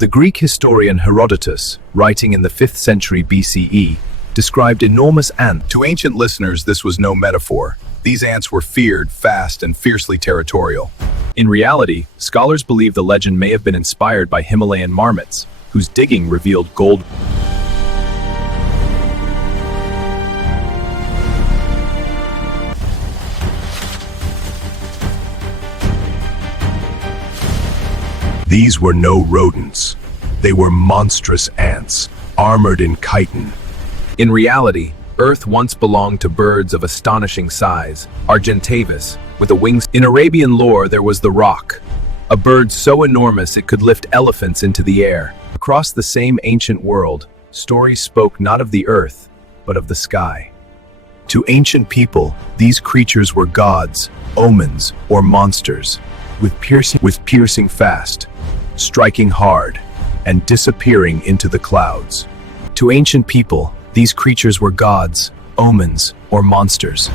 The Greek historian Herodotus, writing in the 5th century BCE, described enormous ants. To ancient listeners, this was no metaphor. These ants were feared, fast, and fiercely territorial. In reality, scholars believe the legend may have been inspired by Himalayan marmots, whose digging revealed gold. These were no rodents. They were monstrous ants, armored in chitin. In reality, Earth once belonged to birds of astonishing size, Argentavis, with a wings. In Arabian lore, there was the roc, a bird so enormous it could lift elephants into the air. Across the same ancient world, stories spoke not of the earth, but of the sky. To ancient people, these creatures were gods, omens, or monsters, with piercing fast, striking hard, and disappearing into the clouds. To ancient people, these creatures were gods, omens, or monsters,